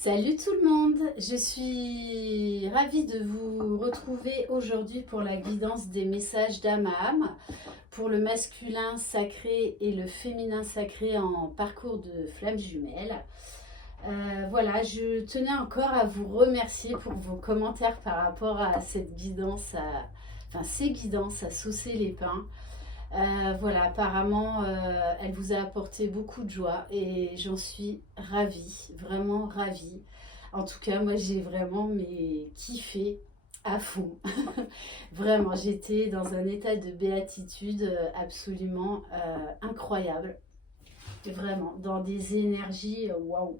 Salut tout le monde, je suis ravie de vous retrouver aujourd'hui pour la guidance des messages d'âme à âme, pour le masculin sacré et le féminin sacré en parcours de flammes jumelles. Voilà, je tenais encore à vous remercier pour vos commentaires par rapport à cette guidance, enfin ces guidances à saucer les pins. Voilà, apparemment, elle vous a apporté beaucoup de joie et j'en suis ravie, vraiment ravie. En tout cas, moi, j'ai vraiment kiffé à fond. Vraiment, j'étais dans un état de béatitude absolument incroyable. Vraiment, dans des énergies waouh,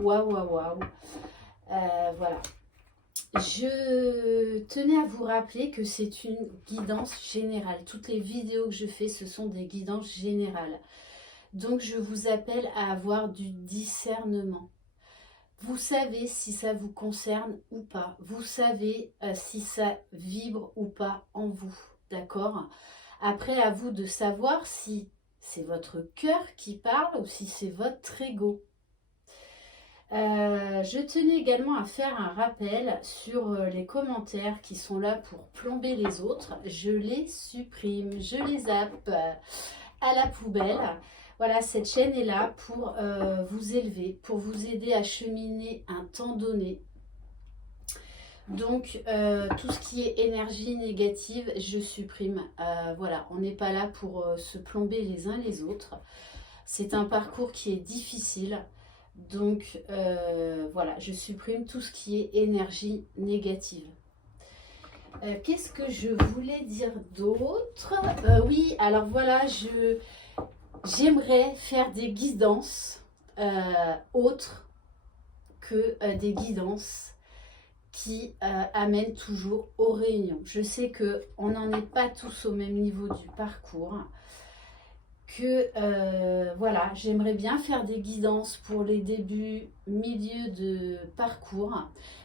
waouh, waouh, waouh. Voilà. Je tenais à vous rappeler que c'est une guidance générale. Toutes les vidéos que je fais, ce sont des guidances générales. Donc, je vous appelle à avoir du discernement. Vous savez si ça vous concerne ou pas. Vous savez si ça vibre ou pas en vous. D'accord? Après, à vous de savoir si c'est votre cœur qui parle ou si c'est votre ego. Je tenais également à faire un rappel sur les commentaires qui sont là pour plomber les autres. Je les supprime, je les zappe à la poubelle. Voilà, cette chaîne est là pour vous élever, pour vous aider à cheminer un temps donné. Donc, tout ce qui est énergie négative, je supprime. Voilà, on n'est pas là pour se plomber les uns les autres. C'est un parcours qui est difficile. Donc voilà, je supprime tout ce qui est énergie négative. Qu'est-ce que je voulais dire d'autre? Oui, alors voilà, j'aimerais faire des guidances autres que des guidances qui amènent toujours aux réunions. Je sais qu'on n'en est pas tous au même niveau du parcours. Voilà, j'aimerais bien faire des guidances pour les débuts, milieu de parcours.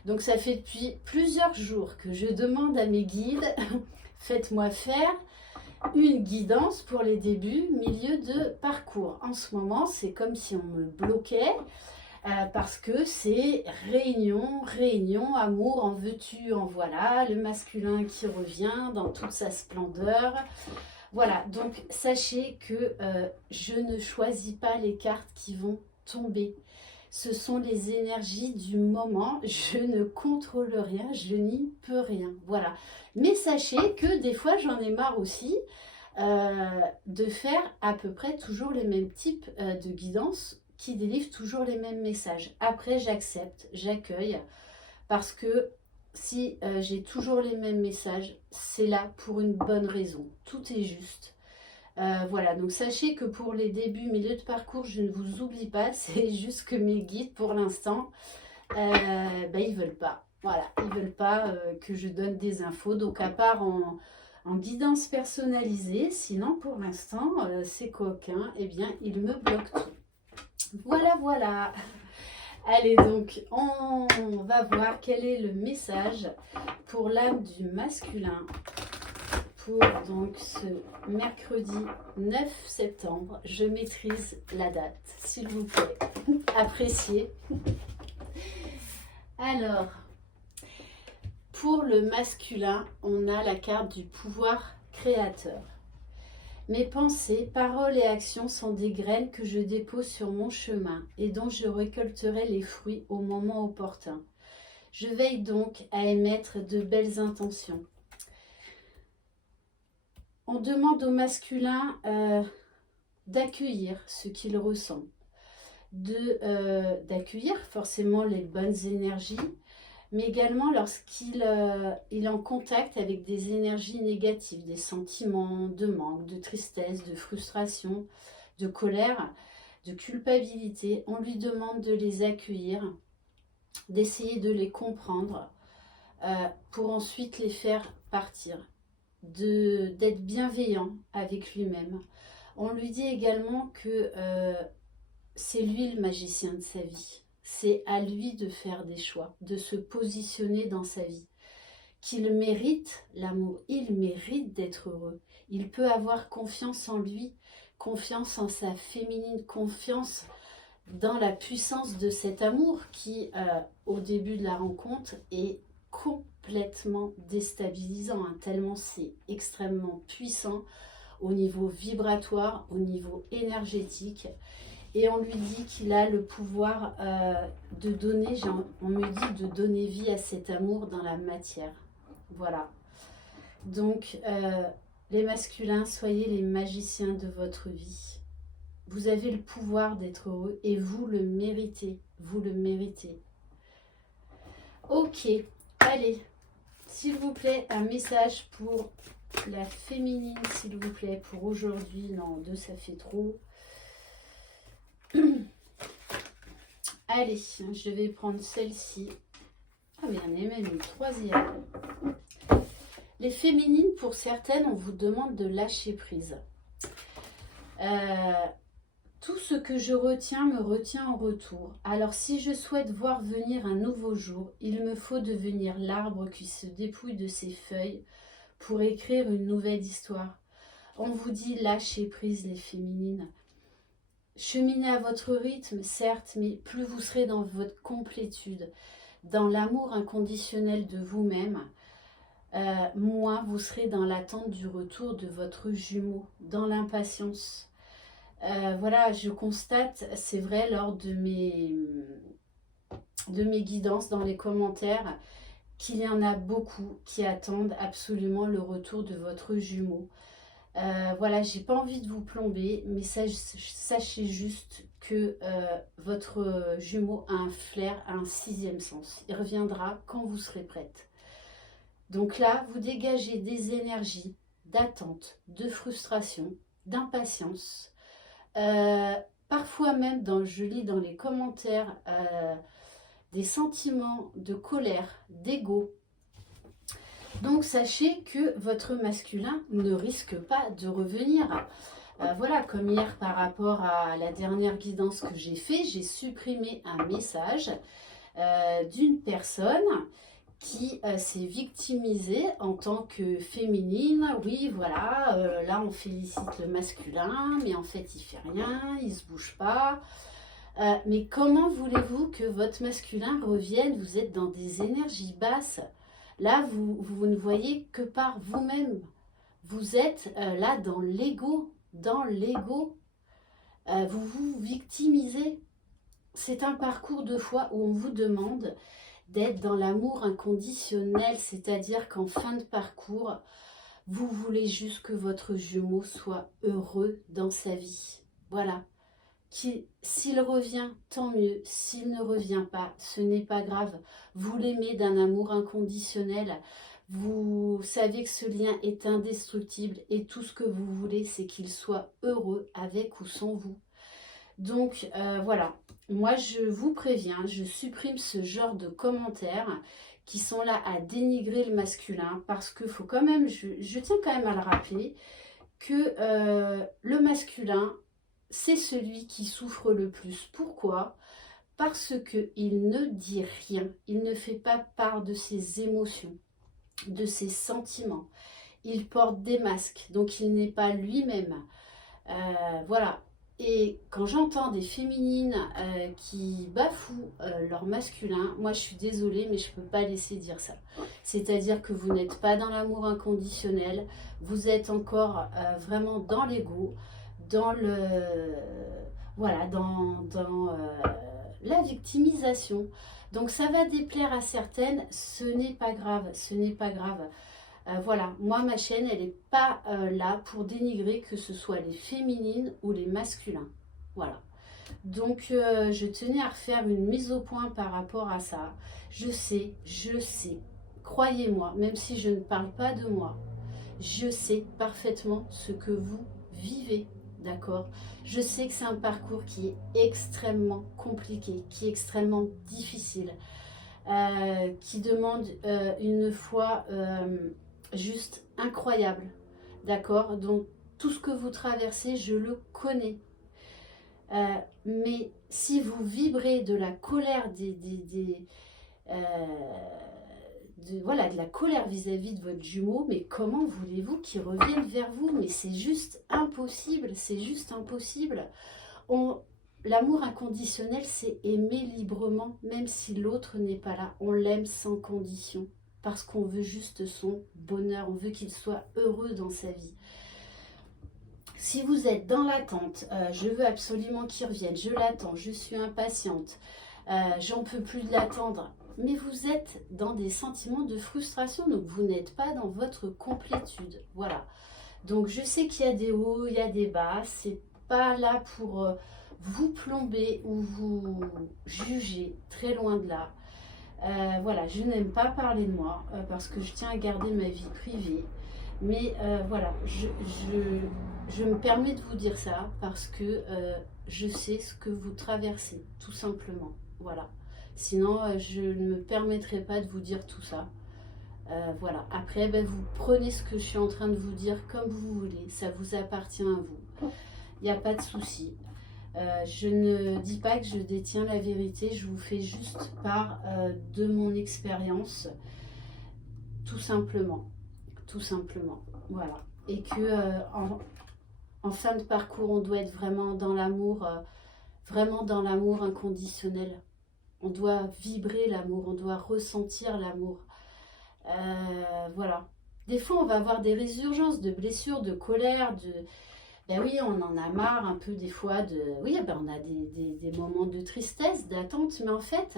Donc ça fait depuis plusieurs jours que je demande à mes guides, faites-moi faire une guidance pour les débuts, milieu de parcours. En ce moment, c'est comme si on me bloquait parce que c'est réunion, réunion, amour, en veux-tu, en voilà, le masculin qui revient dans toute sa splendeur. Voilà, donc sachez que je ne choisis pas les cartes qui vont tomber. Ce sont les énergies du moment. Je ne contrôle rien, je n'y peux rien. Voilà. Mais sachez que des fois, j'en ai marre aussi de faire à peu près toujours les mêmes types de guidances qui délivrent toujours les mêmes messages. Après, j'accepte, j'accueille parce que si j'ai toujours les mêmes messages, c'est là pour une bonne raison. Tout est juste. Voilà, donc sachez que pour les débuts, milieu de parcours, je ne vous oublie pas. C'est juste que mes guides, pour l'instant, ils veulent pas. Voilà, ils veulent pas que je donne des infos. Donc à part en guidance personnalisée, sinon pour l'instant, ces coquins, eh bien, ils me bloquent tout. Voilà, voilà. Allez donc, on va voir quel est le message pour l'âme du masculin pour donc ce mercredi 9 septembre. Je maîtrise la date, s'il vous plaît. Appréciez. Alors, pour le masculin, on a la carte du pouvoir créateur. Mes pensées, paroles et actions sont des graines que je dépose sur mon chemin et dont je récolterai les fruits au moment opportun. Je veille donc à émettre de belles intentions. On demande au masculin d'accueillir ce qu'il ressent, d'accueillir forcément les bonnes énergies, mais également lorsqu'il est en contact avec des énergies négatives, des sentiments de manque, de tristesse, de frustration, de colère, de culpabilité, on lui demande de les accueillir, d'essayer de les comprendre pour ensuite les faire partir, d'être bienveillant avec lui-même. On lui dit également que c'est lui le magicien de sa vie. C'est à lui de faire des choix, de se positionner dans sa vie. Qu'il mérite l'amour, il mérite d'être heureux. Il peut avoir confiance en lui, confiance en sa féminine, confiance dans la puissance de cet amour qui, au début de la rencontre, est complètement déstabilisant, hein, tellement c'est extrêmement puissant au niveau vibratoire, au niveau énergétique. Et on lui dit qu'il a le pouvoir de donner, on me dit de donner vie à cet amour dans la matière. Voilà. Donc, les masculins, soyez les magiciens de votre vie. Vous avez le pouvoir d'être heureux et vous le méritez. Vous le méritez. Ok, allez, s'il vous plaît, un message pour la féminine, s'il vous plaît, pour aujourd'hui. Non, deux, ça fait trop. Allez, je vais prendre celle-ci. Ah, mais il y en a même une troisième. Les féminines, pour certaines, on vous demande de lâcher prise. Tout ce que je retiens me retient en retour. Alors si je souhaite voir venir un nouveau jour, il me faut devenir l'arbre qui se dépouille de ses feuilles pour écrire une nouvelle histoire. On vous dit lâchez prise les féminines. Cheminez à votre rythme, certes, mais plus vous serez dans votre complétude, dans l'amour inconditionnel de vous-même, moins vous serez dans l'attente du retour de votre jumeau, dans l'impatience. Voilà, je constate, c'est vrai, lors de mes guidances dans les commentaires, qu'il y en a beaucoup qui attendent absolument le retour de votre jumeau. Voilà, j'ai pas envie de vous plomber, mais sachez juste que votre jumeau a un flair, a un sixième sens. Il reviendra quand vous serez prête. Donc là, vous dégagez des énergies d'attente, de frustration, d'impatience. Parfois même, je lis dans les commentaires des sentiments de colère, d'ego. Donc sachez que votre masculin ne risque pas de revenir. Voilà, comme hier par rapport à la dernière guidance que j'ai fait, j'ai supprimé un message d'une personne qui s'est victimisée en tant que féminine. Oui, voilà, là on félicite le masculin, mais en fait il fait rien, il se bouge pas. Mais comment voulez-vous que votre masculin revienne? Vous êtes dans des énergies basses. Là, vous ne voyez que par vous-même. Vous êtes là dans l'ego. Dans l'ego. Vous vous victimisez. C'est un parcours de foi où on vous demande d'être dans l'amour inconditionnel. C'est-à-dire qu'en fin de parcours, vous voulez juste que votre jumeau soit heureux dans sa vie. Voilà. S'il revient, tant mieux. S'il ne revient pas, ce n'est pas grave. Vous l'aimez d'un amour inconditionnel. Vous savez que ce lien est indestructible et tout ce que vous voulez, c'est qu'il soit heureux avec ou sans vous. Donc voilà, moi je vous préviens, je supprime ce genre de commentaires qui sont là à dénigrer le masculin parce que faut quand même, je tiens quand même à le rappeler que le masculin, c'est celui qui souffre le plus. Pourquoi? Parce qu'il ne dit rien, il ne fait pas part de ses émotions, de ses sentiments. Il porte des masques, donc il n'est pas lui-même. Voilà. Et quand j'entends des féminines qui bafouent leur masculin, moi je suis désolée, mais je ne peux pas laisser dire ça. C'est-à-dire que vous n'êtes pas dans l'amour inconditionnel, vous êtes encore vraiment dans l'ego, dans voilà, dans la victimisation. Donc ça va déplaire à certaines, ce n'est pas grave, ce n'est pas grave. Voilà, moi ma chaîne elle n'est pas là pour dénigrer que ce soit les féminines ou les masculins. Voilà. Donc je tenais à refaire une mise au point par rapport à ça. Je sais, croyez-moi, même si je ne parle pas de moi, je sais parfaitement ce que vous vivez. D'accord? Je sais que c'est un parcours qui est extrêmement compliqué, qui est extrêmement difficile, qui demande une foi juste incroyable. D'accord? Donc tout ce que vous traversez, je le connais. Mais si vous vibrez de la colère voilà, de la colère vis-à-vis de votre jumeau, mais comment voulez-vous qu'il revienne vers vous? Mais c'est juste impossible, c'est juste impossible. l'amour inconditionnel, c'est aimer librement, même si l'autre n'est pas là. On l'aime sans condition, parce qu'on veut juste son bonheur, on veut qu'il soit heureux dans sa vie. Si vous êtes dans l'attente, je veux absolument qu'il revienne, je l'attends, je suis impatiente, j'en peux plus de l'attendre, mais vous êtes dans des sentiments de frustration, donc vous n'êtes pas dans votre complétude. Voilà. Donc je sais qu'il y a des hauts, il y a des bas, c'est pas là pour vous plomber ou vous juger, très loin de là. Voilà, je n'aime pas parler de moi parce que je tiens à garder ma vie privée. Mais voilà, je me permets de vous dire ça parce que je sais ce que vous traversez, tout simplement. Voilà. Sinon, je ne me permettrai pas de vous dire tout ça. Voilà. Après, ben, vous prenez ce que je suis en train de vous dire comme vous voulez. Ça vous appartient à vous. Il n'y a pas de souci. Je ne dis pas que je détiens la vérité. Je vous fais juste part de mon expérience. Tout simplement. Tout simplement. Voilà. Et que en fin de parcours, on doit être vraiment dans l'amour inconditionnel. On doit vibrer l'amour, on doit ressentir l'amour. Voilà. Des fois, on va avoir des résurgences de blessures, de colère, de... Ben oui, on en a marre un peu des fois de... Oui, ben on a des moments de tristesse, d'attente, mais en fait,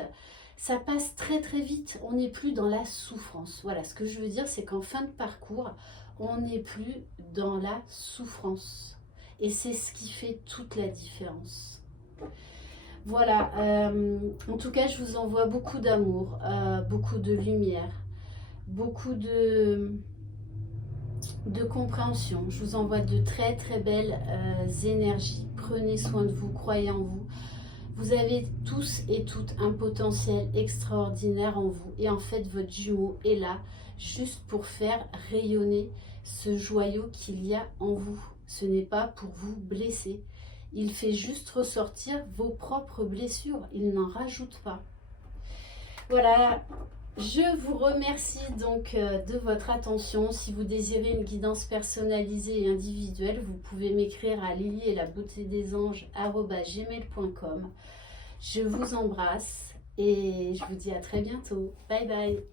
ça passe très très vite. On n'est plus dans la souffrance. Voilà, ce que je veux dire, c'est qu'en fin de parcours, on n'est plus dans la souffrance. Et c'est ce qui fait toute la différence. Voilà, en tout cas, je vous envoie beaucoup d'amour, beaucoup de lumière, beaucoup de compréhension. Je vous envoie de très très belles énergies. Prenez soin de vous, croyez en vous. Vous avez tous et toutes un potentiel extraordinaire en vous. Et en fait, votre jumeau est là juste pour faire rayonner ce joyau qu'il y a en vous. Ce n'est pas pour vous blesser. Il fait juste ressortir vos propres blessures. Il n'en rajoute pas. Voilà. Je vous remercie donc de votre attention. Si vous désirez une guidance personnalisée et individuelle, vous pouvez m'écrire à lily-et-la-beauté-des-anges@gmail.com. Je vous embrasse et je vous dis à très bientôt. Bye bye.